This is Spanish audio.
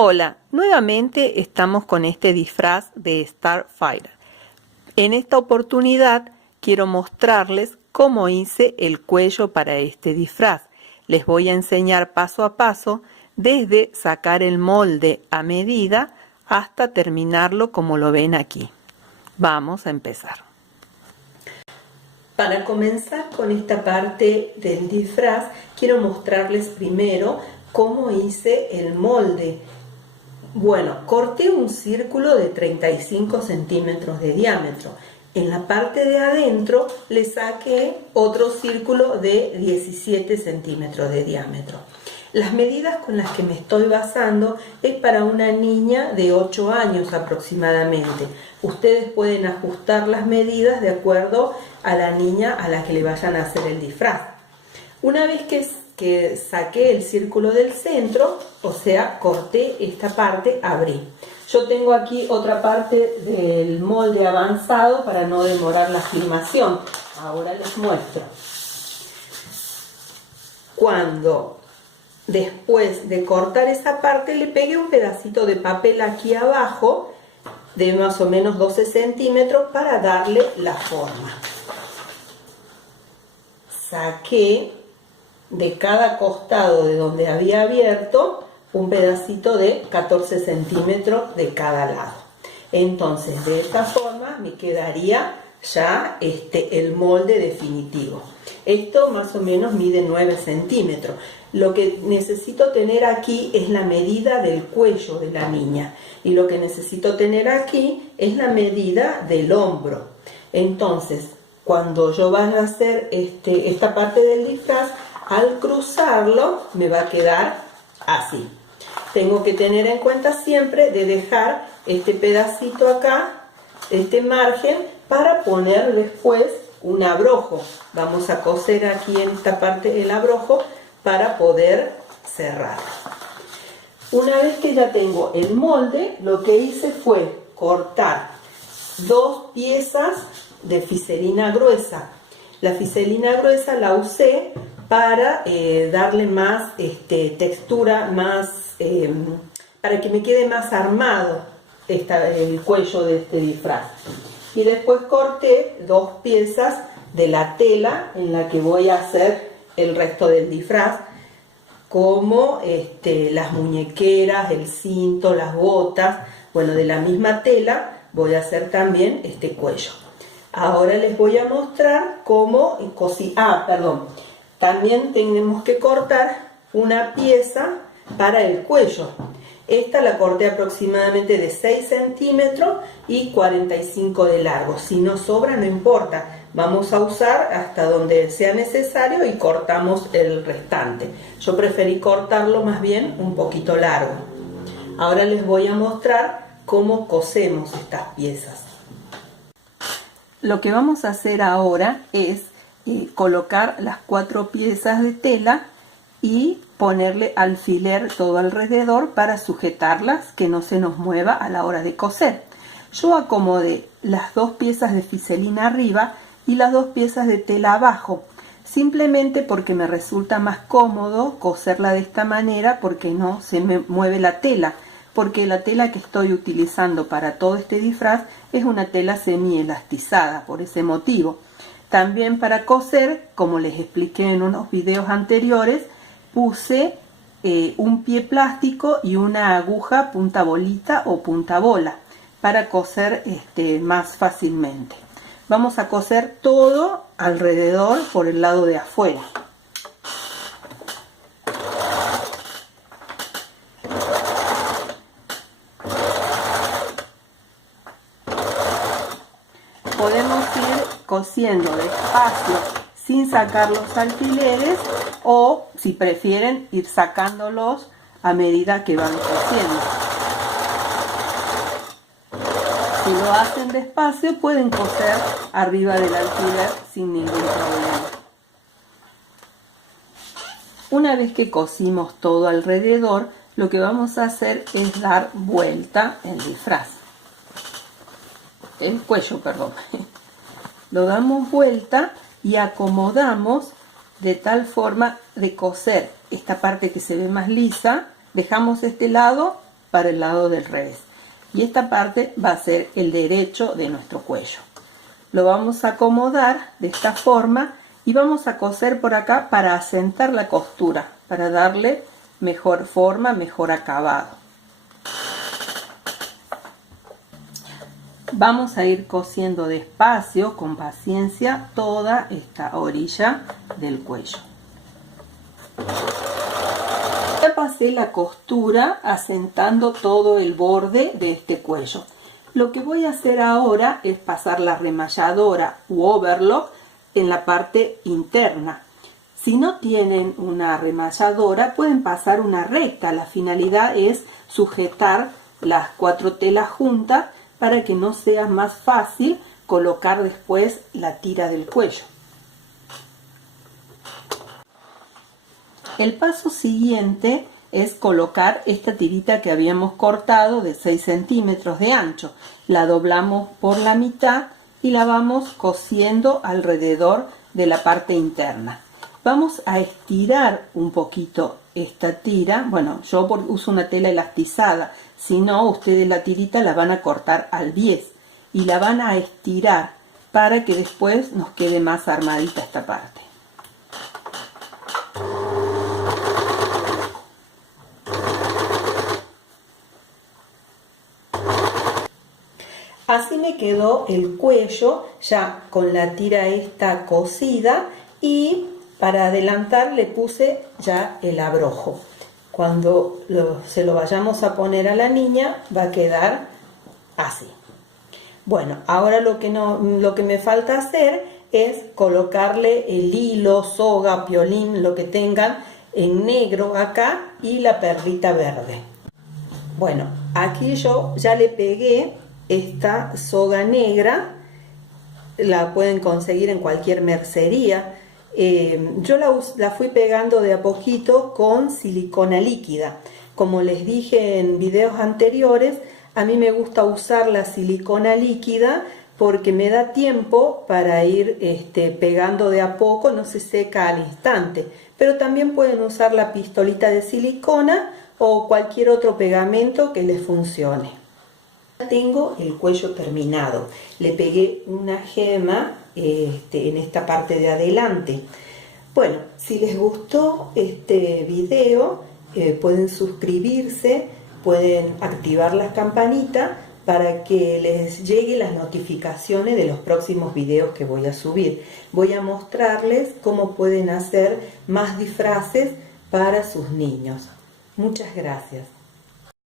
Hola, nuevamente estamos con este disfraz de Starfighter. En esta oportunidad quiero mostrarles cómo hice el cuello para este disfraz. Les voy a enseñar paso a paso desde sacar el molde a medida hasta terminarlo como lo ven aquí. Vamos a empezar. Para comenzar con esta parte del disfraz, quiero mostrarles primero cómo hice el molde. Bueno, corté un círculo de 35 centímetros de diámetro. En la parte de adentro le saqué otro círculo de 17 centímetros de diámetro. Las medidas con las que me estoy basando es para una niña de 8 años aproximadamente. Ustedes pueden ajustar las medidas de acuerdo a la niña a la que le vayan a hacer el disfraz. Una vez que saqué el círculo del centro, o sea, corté esta parte, abrí. Yo tengo aquí otra parte del molde avanzado para no demorar la filmación. Ahora les muestro. Cuando después de cortar esa parte le pegué un pedacito de papel aquí abajo de más o menos 12 centímetros para darle la forma. Saqué de cada costado de donde había abierto un pedacito de 14 centímetros de cada lado. Entonces de esta forma me quedaría ya el molde definitivo. Esto más o menos mide 9 centímetros. Lo que necesito tener aquí es la medida del cuello de la niña y lo que necesito tener aquí es la medida del hombro. Entonces cuando yo vaya a hacer esta parte del disfraz, al cruzarlo me va a quedar así. Tengo que tener en cuenta siempre de dejar este pedacito acá, este margen, para poner después un abrojo. Vamos a coser aquí en esta parte el abrojo para poder cerrar. Una vez que ya tengo el molde, lo que hice fue cortar 2 piezas de fiselina gruesa. La fiselina gruesa la usé para darle más textura, para que me quede más armado el cuello de este disfraz. Y después corté 2 piezas de la tela en la que voy a hacer el resto del disfraz, como las muñequeras, el cinto, las botas. Bueno, de la misma tela voy a hacer también este cuello. Ahora les voy a mostrar cómo cosí. También tenemos que cortar una pieza para el cuello. Esta la corté aproximadamente de 6 centímetros y 45 de largo. Si nos sobra no importa, vamos a usar hasta donde sea necesario y cortamos el restante. Yo preferí cortarlo más bien un poquito largo. Ahora les voy a mostrar cómo cosemos estas piezas. Lo que vamos a hacer ahora es colocar las 4 piezas de tela y ponerle alfiler todo alrededor para sujetarlas, que no se nos mueva a la hora de coser. Yo acomodé las 2 piezas de fiselina arriba y las 2 piezas de tela abajo, simplemente porque me resulta más cómodo coserla de esta manera, porque no se me mueve la tela, porque la tela que estoy utilizando para todo este disfraz es una tela semi-elastizada, por ese motivo. También para coser, como les expliqué en unos videos anteriores, puse un pie plástico y una aguja punta bolita o punta bola para coser más fácilmente. Vamos a coser todo alrededor por el lado de afuera. Podemos ir cosiendo despacio sin sacar los alfileres, o si prefieren ir sacándolos a medida que van cosiendo. Si lo hacen despacio pueden coser arriba del alfiler sin ningún problema. Una vez que cosimos todo alrededor, lo que vamos a hacer es dar vuelta el disfraz. El cuello, perdón. Lo damos vuelta y acomodamos de tal forma de coser esta parte que se ve más lisa. Dejamos este lado para el lado del revés. Y esta parte va a ser el derecho de nuestro cuello. Lo vamos a acomodar de esta forma y vamos a coser por acá para asentar la costura, para darle mejor forma, mejor acabado. Vamos a ir cosiendo despacio, con paciencia, toda esta orilla del cuello. Ya pasé la costura asentando todo el borde de este cuello. Lo que voy a hacer ahora es pasar la remalladora u overlock en la parte interna. Si no tienen una remalladora, pueden pasar una recta. La finalidad es sujetar las 4 telas juntas para que no sea más fácil colocar después la tira del cuello. El paso siguiente es colocar esta tirita que habíamos cortado de 6 centímetros de ancho. La doblamos por la mitad y la vamos cosiendo alrededor de la parte interna. Vamos a estirar un poquito esta tira. Bueno, yo uso una tela elastizada. Si no, ustedes la tirita la van a cortar al bies y la van a estirar para que después nos quede más armadita esta parte. Así me quedó el cuello ya con la tira esta cosida, y para adelantar le puse ya el abrojo. Cuando se lo vayamos a poner a la niña va a quedar así. Bueno, ahora lo que me falta hacer es colocarle el hilo, soga, piolín, lo que tengan en negro acá, y la perlita verde. Bueno, aquí yo ya le pegué esta soga negra, la pueden conseguir en cualquier mercería. Yo la fui pegando de a poquito con silicona líquida. Como les dije en videos anteriores, a mí me gusta usar la silicona líquida porque me da tiempo para ir pegando de a poco, no se seca al instante. Pero también pueden usar la pistolita de silicona o cualquier otro pegamento que les funcione. Tengo el cuello terminado. Le pegué una gema en esta parte de adelante. Bueno, si les gustó este video, pueden suscribirse, pueden activar la campanita para que les lleguen las notificaciones de los próximos videos que voy a subir. Voy a mostrarles cómo pueden hacer más disfraces para sus niños. Muchas gracias.